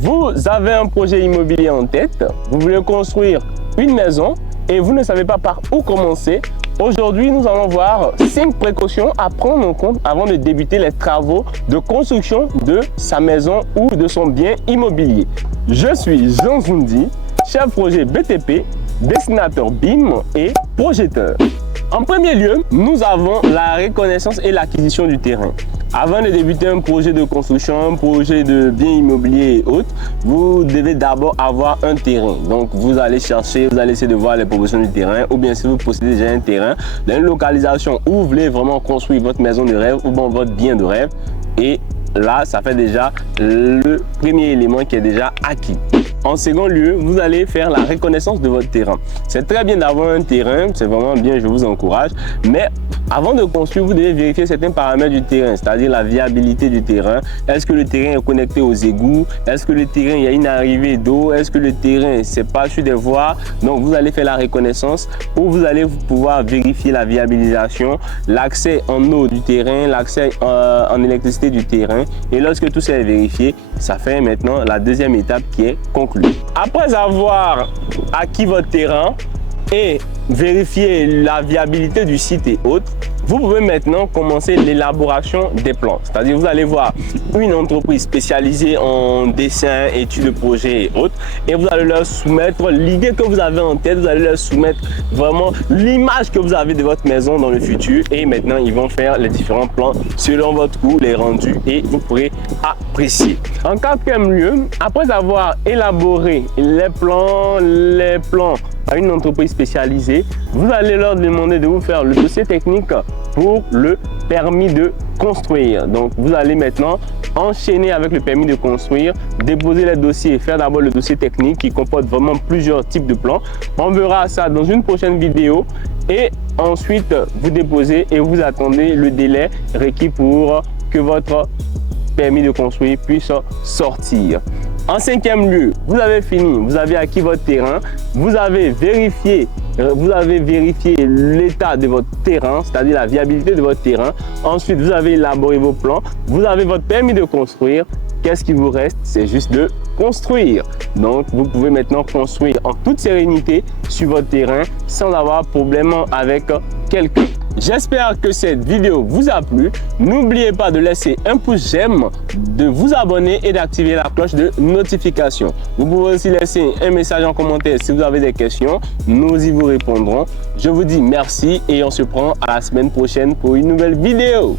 Vous avez un projet immobilier en tête, vous voulez construire une maison et vous ne savez pas par où commencer. Aujourd'hui, nous allons voir 5 précautions à prendre en compte avant de débuter les travaux de construction de sa maison ou de son bien immobilier. Je suis Jean Zoundi, chef projet BTP, dessinateur BIM et projeteur. En premier lieu, nous avons la reconnaissance et l'acquisition du terrain. Avant de débuter un projet de construction, un projet de bien immobilier et autres, vous devez d'abord avoir un terrain. Donc, vous allez chercher, vous allez essayer de voir les propositions du terrain, ou bien si vous possédez déjà un terrain, dans une localisation où vous voulez vraiment construire votre maison de rêve ou bien votre bien de rêve. Et là, ça fait déjà le premier élément qui est déjà acquis. En second lieu, vous allez faire la reconnaissance de votre terrain. C'est très bien d'avoir un terrain, c'est vraiment bien, je vous encourage. Mais avant de construire, vous devez vérifier certains paramètres du terrain, c'est-à-dire la viabilité du terrain. Est-ce que le terrain est connecté aux égouts? Est-ce que le terrain, il y a une arrivée d'eau? Est-ce que le terrain, c'est pas sur des voies? Donc, vous allez faire la reconnaissance où vous allez pouvoir vérifier la viabilisation, l'accès en eau du terrain, l'accès en électricité du terrain. Et lorsque tout ça est vérifié, ça fait maintenant la deuxième étape qui est conclue. Après avoir acquis votre terrain et vérifié la viabilité du site et autres, vous pouvez maintenant commencer l'élaboration des plans. C'est-à-dire vous allez voir une entreprise spécialisée en dessin, études de projet et autres, et vous allez leur soumettre l'idée que vous avez en tête, vous allez leur soumettre vraiment l'image que vous avez de votre maison dans le futur, et maintenant ils vont faire les différents plans selon votre goût, les rendus, et vous pourrez apprécier. En quatrième lieu, après avoir élaboré les plans à une entreprise spécialisée, vous allez leur demander de vous faire le dossier technique pour le permis de construire. Donc, vous allez maintenant enchaîner avec le permis de construire, déposer les dossiers, faire d'abord le dossier technique qui comporte vraiment plusieurs types de plans. On verra ça dans une prochaine vidéo et ensuite vous déposez et vous attendez le délai requis pour que votre permis de construire puisse sortir. En cinquième lieu, vous avez fini, vous avez acquis votre terrain, vous avez vérifié l'état de votre terrain, c'est-à-dire la viabilité de votre terrain. Ensuite, vous avez élaboré vos plans, vous avez votre permis de construire. Qu'est-ce qui vous reste? C'est juste de construire. Donc, vous pouvez maintenant construire en toute sérénité sur votre terrain sans avoir problème avec quelqu'un. J'espère que cette vidéo vous a plu. N'oubliez pas de laisser un pouce j'aime, de vous abonner et d'activer la cloche de notification. Vous pouvez aussi laisser un message en commentaire si vous avez des questions. Nous y vous répondrons. Je vous dis merci et on se prend à la semaine prochaine pour une nouvelle vidéo.